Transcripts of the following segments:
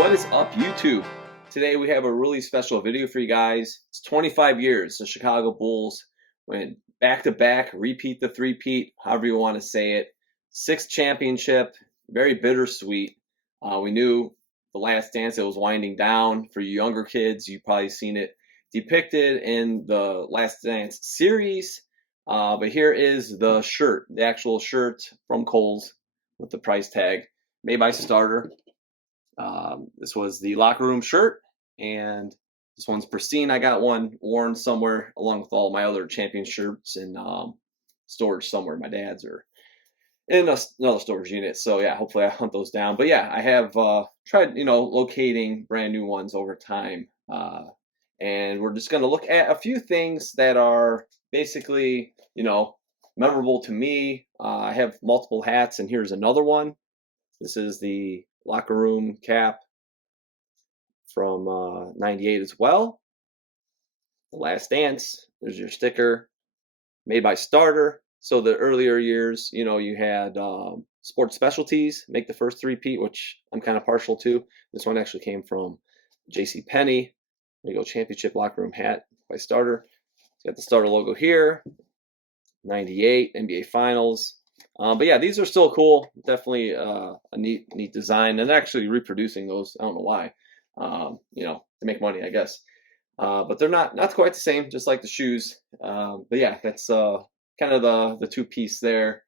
What is up, YouTube? Today we have a really special video for you guys. It's 25 years the Chicago Bulls went back to back, repeat the three-peat, however you want to say it. Sixth championship, very bittersweet. We knew the Last Dance, it was winding down. For you younger kids, you've probably seen it depicted in the Last Dance series. But here is the shirt, the actual shirt from Kohl's with the price tag, made by Starter. This was the locker room shirt, and this one's pristine. I got one worn somewhere along with all my other champion shirts in storage somewhere. My dad's or in another storage unit. So yeah, hopefully I hunt those down. But yeah, I have tried, locating brand new ones over time. And we're just going to look at a few things that are basically, memorable to me. I have multiple hats, and here's another one. This is the locker room cap from 98 as well. The Last Dance, there's your sticker, made by Starter. So the earlier years, you had Sports Specialties make the first three-peat, which I'm kind of partial to. This one actually came from J.C. Penney. There you go, championship locker room hat by Starter. It's got the Starter logo here. 98 NBA Finals. But yeah, these are still cool. Definitely a neat design, and actually reproducing those. I don't know why. To make money, I guess. But they're not quite the same, just like the shoes. But yeah, that's kind of the two-piece there.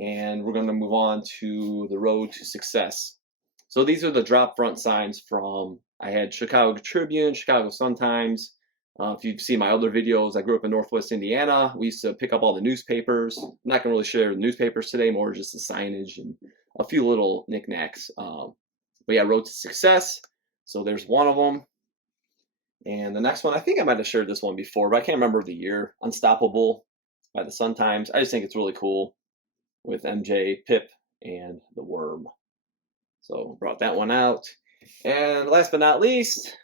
And we're going to move on to the road to success. So these are the drop front signs from, I had Chicago Tribune, Chicago Sun-Times. If you've seen my other videos, I grew up in Northwest Indiana. We used to pick up all the newspapers. I'm not going to really share the newspapers today, more just the signage and a few little knickknacks. But yeah, Road to Success. So there's one of them. And the next one, I think I might have shared this one before, but I can't remember the year. Unstoppable by the Sun-Times. I just think it's really cool with MJ, Pip, and the Worm. So brought that one out. And last but not least,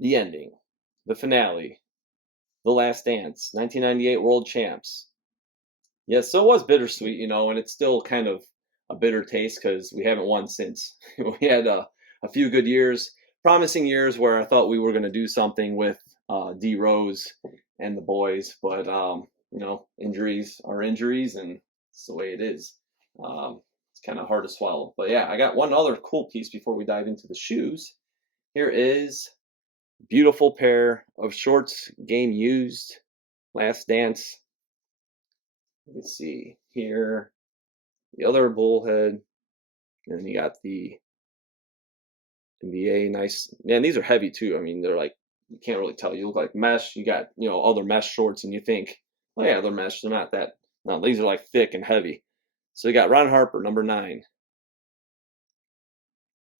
the ending, the finale, the Last Dance, 1998 World Champs. Yes, so it was bittersweet, and it's still kind of a bitter taste because we haven't won since. We had a few good years, promising years where I thought we were going to do something with D Rose and the boys, but injuries are injuries, and it's the way it is. It's kind of hard to swallow. But yeah, I got one other cool piece before we dive into the shoes. Here is beautiful pair of shorts, game used, Last Dance. Let's see here, the other bullhead, and then you got the NBA, nice. Man, these are heavy too. I mean, they're like, you can't really tell. You look like mesh. You got, other mesh shorts, and you think, oh yeah, they're mesh. They're not that. No, these are like thick and heavy. So you got Ron Harper, number 9.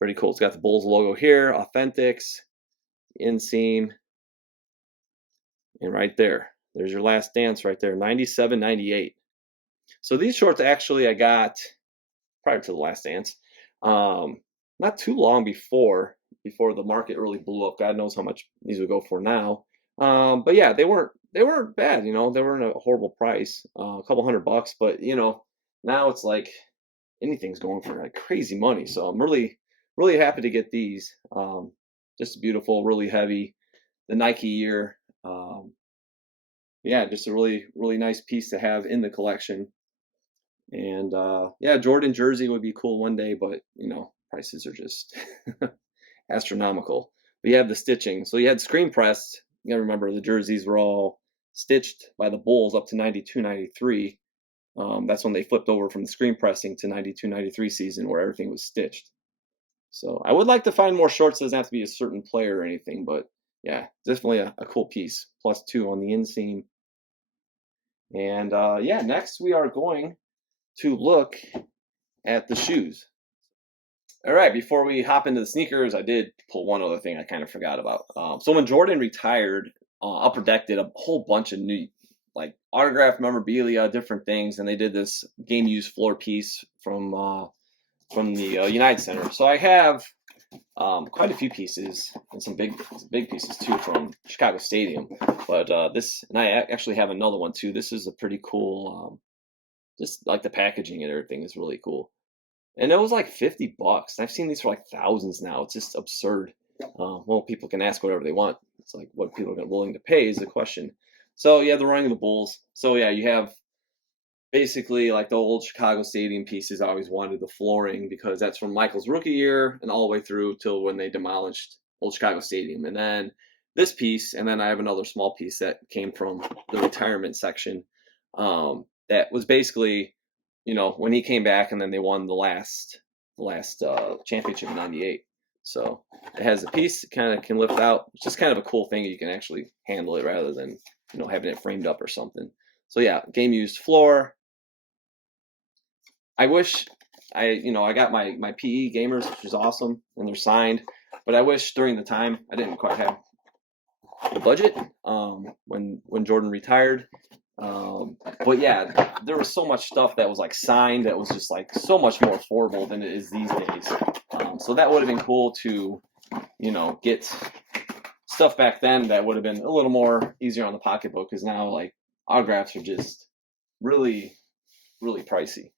Pretty cool. It's got the Bulls logo here, Authentics, inseam, and right there's your Last Dance right there, 97, 98. So these shorts actually I got prior to the Last Dance, not too long before the market really blew up. God knows how much these would go for now. But yeah, they weren't bad. They weren't a horrible price, a couple $100, but now it's like anything's going for like crazy money. So I'm really happy to get these. Just beautiful, really heavy. The Nike year. Yeah, just a really nice piece to have in the collection. And yeah, Jordan jersey would be cool one day, but prices are just astronomical. But you have the stitching. So you had screen pressed. You gotta remember the jerseys were all stitched by the Bulls up to 92, 93. That's when they flipped over from the screen pressing to 92, 93 season where everything was stitched. So I would like to find more shorts. It doesn't have to be a certain player or anything, but yeah, definitely a cool piece. +2 on the inseam. And yeah, next we are going to look at the shoes. All right, before we hop into the sneakers, I did pull one other thing I kind of forgot about. So when Jordan retired, Upper Deck did a whole bunch of new, like, autographed memorabilia, different things, and they did this game used floor piece from the United Center. So I have quite a few pieces and some big pieces too from Chicago Stadium. But this, and I actually have another one too. This is a pretty cool. Just like the packaging and everything is really cool. and it was like 50 bucks. I've seen these for like thousands now. It's just absurd. Well, people can ask whatever they want. It's like what people are willing to pay is the question. So yeah, the running of the Bulls. So yeah, you have basically like the old Chicago Stadium pieces. I always wanted the flooring because that's from Michael's rookie year and all the way through till when they demolished old Chicago Stadium. And then this piece, and then I have another small piece that came from the retirement section. That was basically, when he came back and then they won the last championship in '98. So it has a piece that kind of can lift out. It's just kind of a cool thing. You can actually handle it rather than having it framed up or something. So yeah, game used floor. I wish I got my PE gamers, which is awesome, and they're signed. But I wish during the time I didn't quite have the budget when Jordan retired. But yeah, there was so much stuff that was like signed that was just like so much more affordable than it is these days. So that would have been cool to get stuff back then that would have been a little more easier on the pocketbook, because now like autographs are just really, really pricey.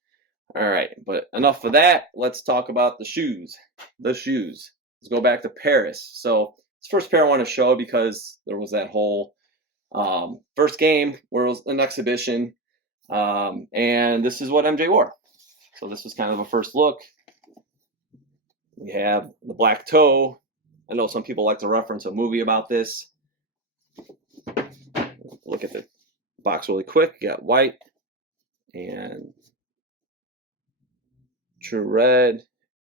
All right, but enough of that. Let's talk about the shoes. Let's go back to Paris. So it's the first pair I want to show because there was that whole first game where it was an exhibition, and this is what MJ wore. So this was kind of a first look. We have the black toe. I know some people like to reference a movie about this. Look at the box really quick. You got white and true red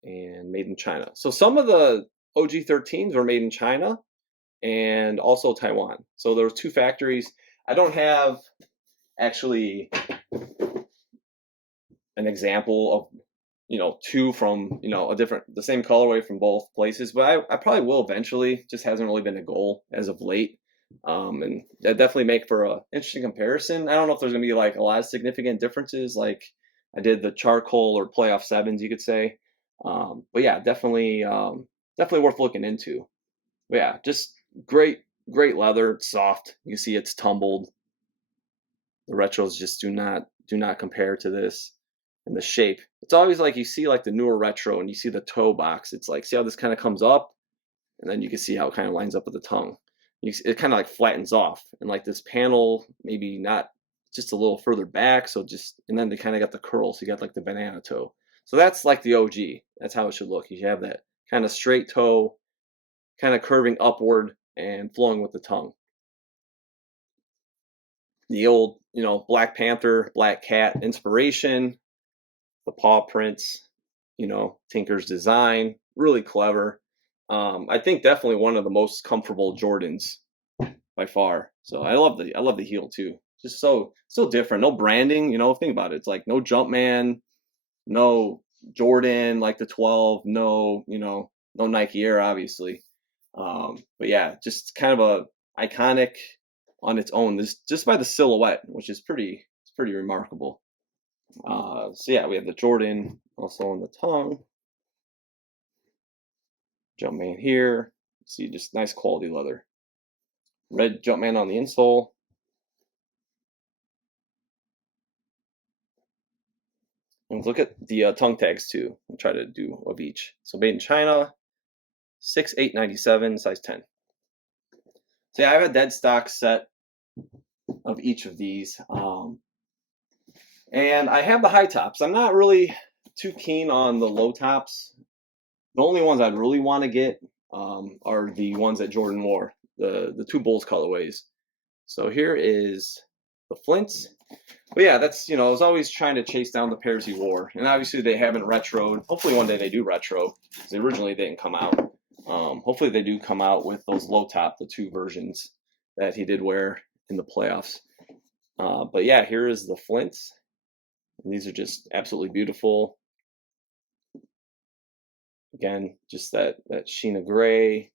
and made in China. So some of the OG 13s were made in China and also Taiwan. So there was two factories. I don't have actually an example of two from the same colorway from both places, but I probably will eventually. Just hasn't really been a goal as of late. And that definitely make for a interesting comparison. I don't know if there's gonna be like a lot of significant differences like I did the charcoal or playoff sevens, you could say. But yeah, definitely worth looking into. But yeah, just great leather. It's soft. You see it's tumbled. The retros just do not compare to this. And the shape, it's always like you see like the newer retro and you see the toe box. It's like, see how this kind of comes up, and then you can see how it kind of lines up with the tongue. It kind of like flattens off, and like this panel maybe not just a little further back, and then they kind of got the curls. So you got like the banana toe. So that's like the OG. That's how it should look. You have that kind of straight toe, kind of curving upward and flowing with the tongue. The old, Black Panther, Black Cat inspiration, the paw prints, Tinker's design, really clever. I think definitely one of the most comfortable Jordans by far. So I love the heel too. Just so different. No branding, think about it. It's like no Jumpman, no Jordan like the 12, no Nike Air obviously. But yeah, just kind of a iconic on its own. This just by the silhouette, which is pretty remarkable. So yeah, we have the Jordan also on the tongue. Jumpman here. See, just nice quality leather. Red Jumpman on the insole. And look at the tongue tags too. I'll try to do of each. So made in China, 6/8/97, size 10. So yeah, I have a dead stock set of each of these. And I have the high tops. I'm not really too keen on the low tops. The only ones I'd really want to get are the ones that Jordan wore, the two Bulls colorways. So here is the Flints. But yeah, that's, I was always trying to chase down the pairs he wore. And obviously they haven't retroed. Hopefully one day they do retro, because they originally didn't come out. Hopefully they do come out with those low top, the two versions that he did wear in the playoffs. But yeah, here is the Flints. And these are just absolutely beautiful. Again, just that sheen of gray,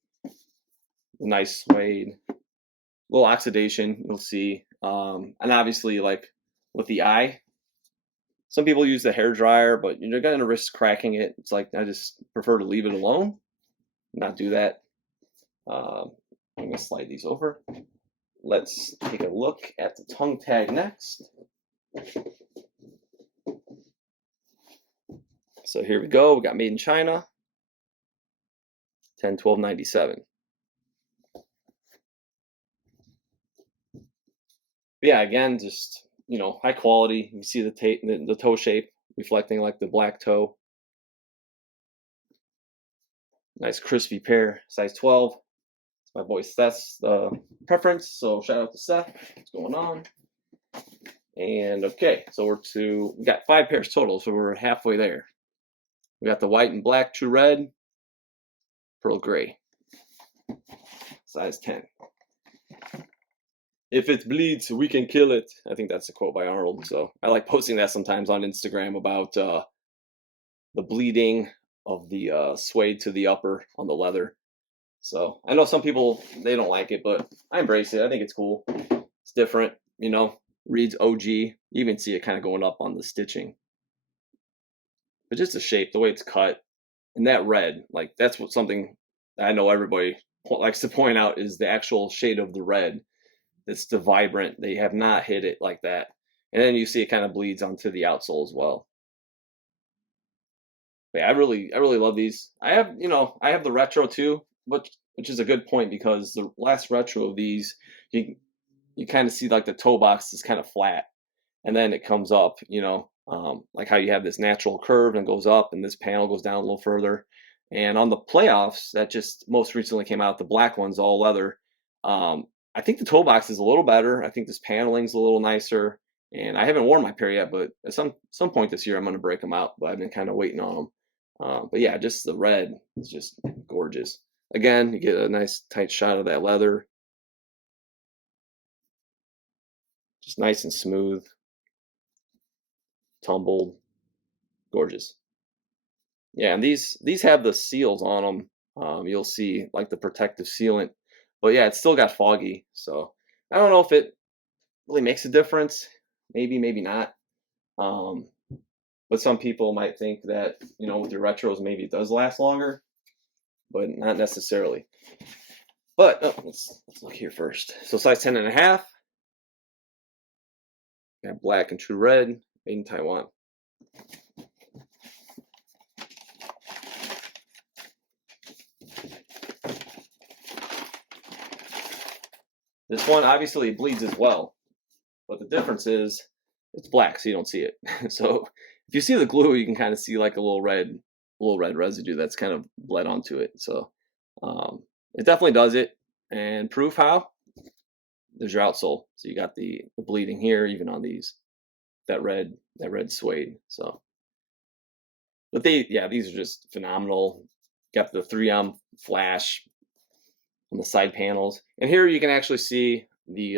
nice suede, little oxidation you'll see, and obviously like with the eye, some people use the hair dryer, but you're gonna risk cracking it. It's like I just prefer to leave it alone, not do that. I'm gonna slide these over. Let's take a look at the tongue tag next. So here we go. We got made in China, 10/12/97. Yeah, again, just high quality. You see the toe shape reflecting like the black toe. Nice crispy pair, size 12. It's my boy Seth's preference. So shout out to Seth. What's going on? And okay, so we got 5 pairs total, so we're halfway there. We got the white and black, true red, pearl gray, size 10. If it bleeds, we can kill it. I think that's a quote by Arnold. So I like posting that sometimes on Instagram about the bleeding of the suede to the upper on the leather. So I know some people, they don't like it, but I embrace it. I think it's cool. It's different, reads OG. You even see it kind of going up on the stitching. But just the shape, the way it's cut, and that red, like that's something I know everybody likes to point out is the actual shade of the red. It's the vibrant. They have not hit it like that. And then you see it kind of bleeds onto the outsole as well. But yeah, I really love these. I have the retro too, which is a good point because the last retro of these, you kind of see like the toe box is kind of flat, and then it comes up, like how you have this natural curve and goes up, and this panel goes down a little further. And on the playoffs that just most recently came out, the black one's all leather. I think the toe box is a little better. I think this paneling's a little nicer. And I haven't worn my pair yet, but at some point this year I'm going to break them out. But I've been kind of waiting on them. But yeah, just the red is just gorgeous. Again, you get a nice tight shot of that leather. Just nice and smooth, tumbled, gorgeous. Yeah, and these have the seals on them. You'll see like the protective sealant, but yeah, it's still got foggy. So I don't know if it really makes a difference. Maybe, maybe not. Um, but some people might think that with your retros, maybe it does last longer, but not necessarily. But let's look here first. So size 10.5. Got black and true red, made in Taiwan. This one obviously bleeds as well, but the difference is it's black, so you don't see it. So if you see the glue, you can kind of see like a little red residue that's kind of bled onto it. So it definitely does it. And proof how? There's your outsole. So you got the bleeding here, even on these that red suede. So, but these are just phenomenal. Got the 3M flash on the side panels, and here you can actually see the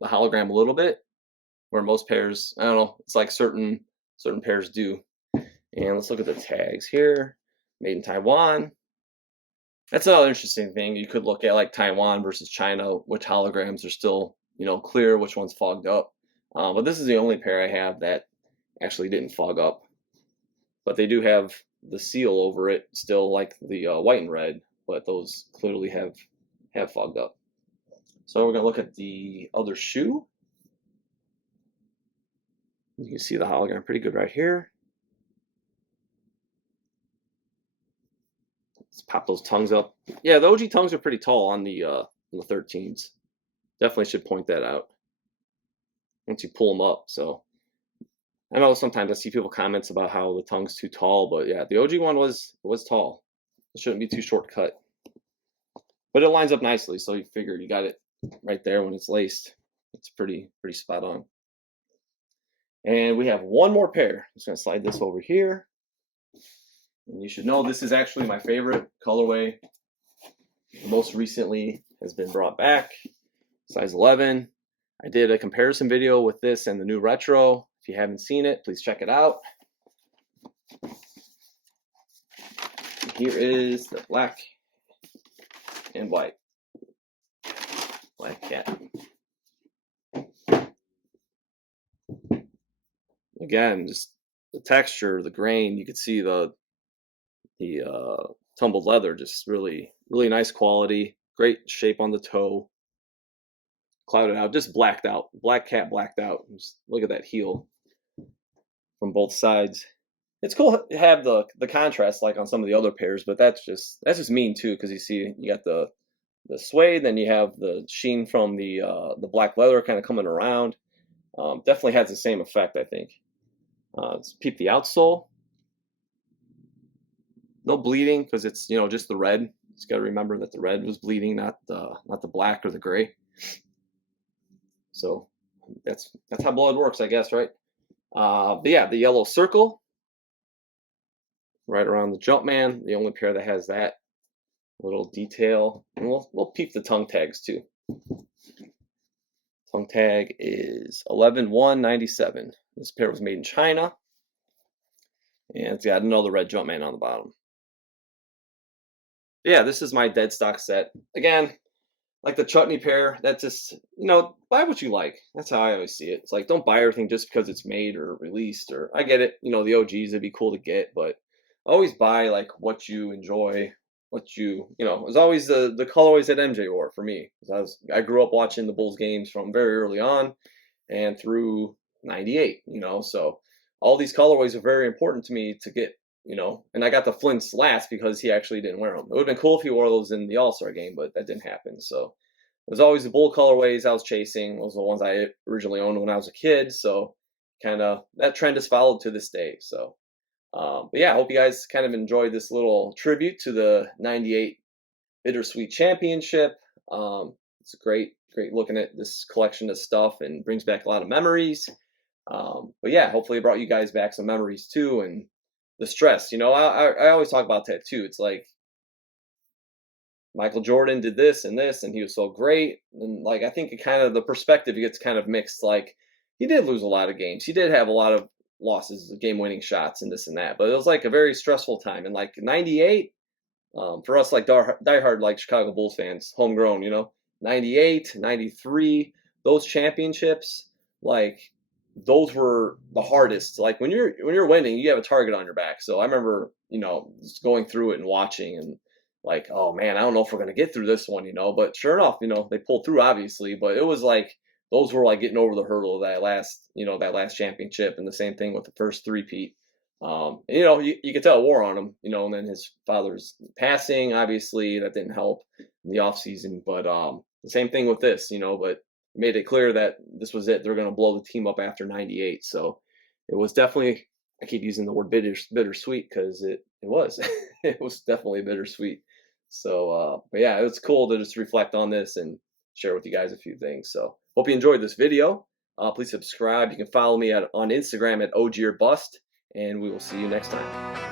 hologram a little bit, where most pairs, I don't know, it's like certain pairs do. And let's look at the tags here. Made in Taiwan. That's another interesting thing. You could look at like Taiwan versus China, which holograms are still, clear, which one's fogged up. But this is the only pair I have that actually didn't fog up. But they do have the seal over it, still like the white and red, but those clearly have fogged up. So we're gonna look at the other shoe. You can see the hologram pretty good right here. Let's pop those tongues up. Yeah, the OG tongues are pretty tall on the 13s. Definitely should point that out once you pull them up. So I know sometimes I see people comments about how the tongue's too tall, but yeah, the OG one was tall. It shouldn't be too short cut. But it lines up nicely, so you figure you got it right there when it's laced. It's pretty spot on. And we have one more pair. I'm just gonna slide this over here. And you should know this is actually my favorite colorway. Most recently has been brought back, size 11. I did a comparison video with this and the new retro. If you haven't seen it, please check it out. Here is the black and white. Black cat. Again, just the texture, the grain, you can see the tumbled leather, just really nice quality, great shape on the toe. Clouded out, just blacked out. Black cat blacked out. Just look at that heel from both sides. It's cool to have the contrast like on some of the other pairs, but that's just mean too, because you see you got the suede, then you have the sheen from the black leather kind of coming around. Definitely has the same effect, I think. Let's peep the outsole. No bleeding because it's just the red. Just got to remember that the red was bleeding, not the black or the gray. So that's how blood works, I guess, right? But yeah, the yellow circle right around the Jumpman, the only pair that has that little detail. And we'll peep the tongue tags too. Tongue tag is 11/1/97. This pair was made in China, and it's got another red Jumpman on the bottom. Yeah, this is my dead stock set. Again, like the chutney pair, that's just, buy what you like. That's how I always see it. It's like, don't buy everything just because it's made or released, or I get it, the OGs, it'd be cool to get, but always buy like what you enjoy, it was always the colorways that MJ wore for me. 'Cause I grew up watching the Bulls games from very early on and through 98, so all these colorways are very important to me to get, and I got the Flints last because he actually didn't wear them. It would have been cool if he wore those in the All-Star game, but that didn't happen. So it was always the Bull colorways I was chasing. Those were the ones I originally owned when I was a kid. So kind of that trend has followed to this day. So, but yeah, I hope you guys kind of enjoyed this little tribute to the 98 Bittersweet Championship. It's great looking at this collection of stuff and brings back a lot of memories. But yeah, hopefully it brought you guys back some memories too, and the stress. I always talk about that too. It's like Michael Jordan did this and this, and he was so great. And like I think it kind of the perspective gets kind of mixed. Like he did lose a lot of games. He did have a lot of losses, game-winning shots, and this and that. But it was like a very stressful time. And like '98, for us like diehard like Chicago Bulls fans, homegrown, 98, 93, those championships, like those were the hardest. Like when you're winning, you have a target on your back. So I remember, just going through it and watching and like, oh man, I don't know if we're gonna get through this one, But sure enough, they pulled through obviously, but it was like those were like getting over the hurdle of that last championship, and the same thing with the first three-peat. You could tell a war on him, and then his father's passing, obviously, that didn't help in the off season. But the same thing with this, but made it clear that this was it. They're going to blow the team up after '98. So it was definitely, I keep using the word bittersweet because it was, it was definitely bittersweet. So, but yeah, it's cool to just reflect on this and share with you guys a few things. So hope you enjoyed this video. Please subscribe. You can follow me on Instagram at OG or Bust, and we will see you next time.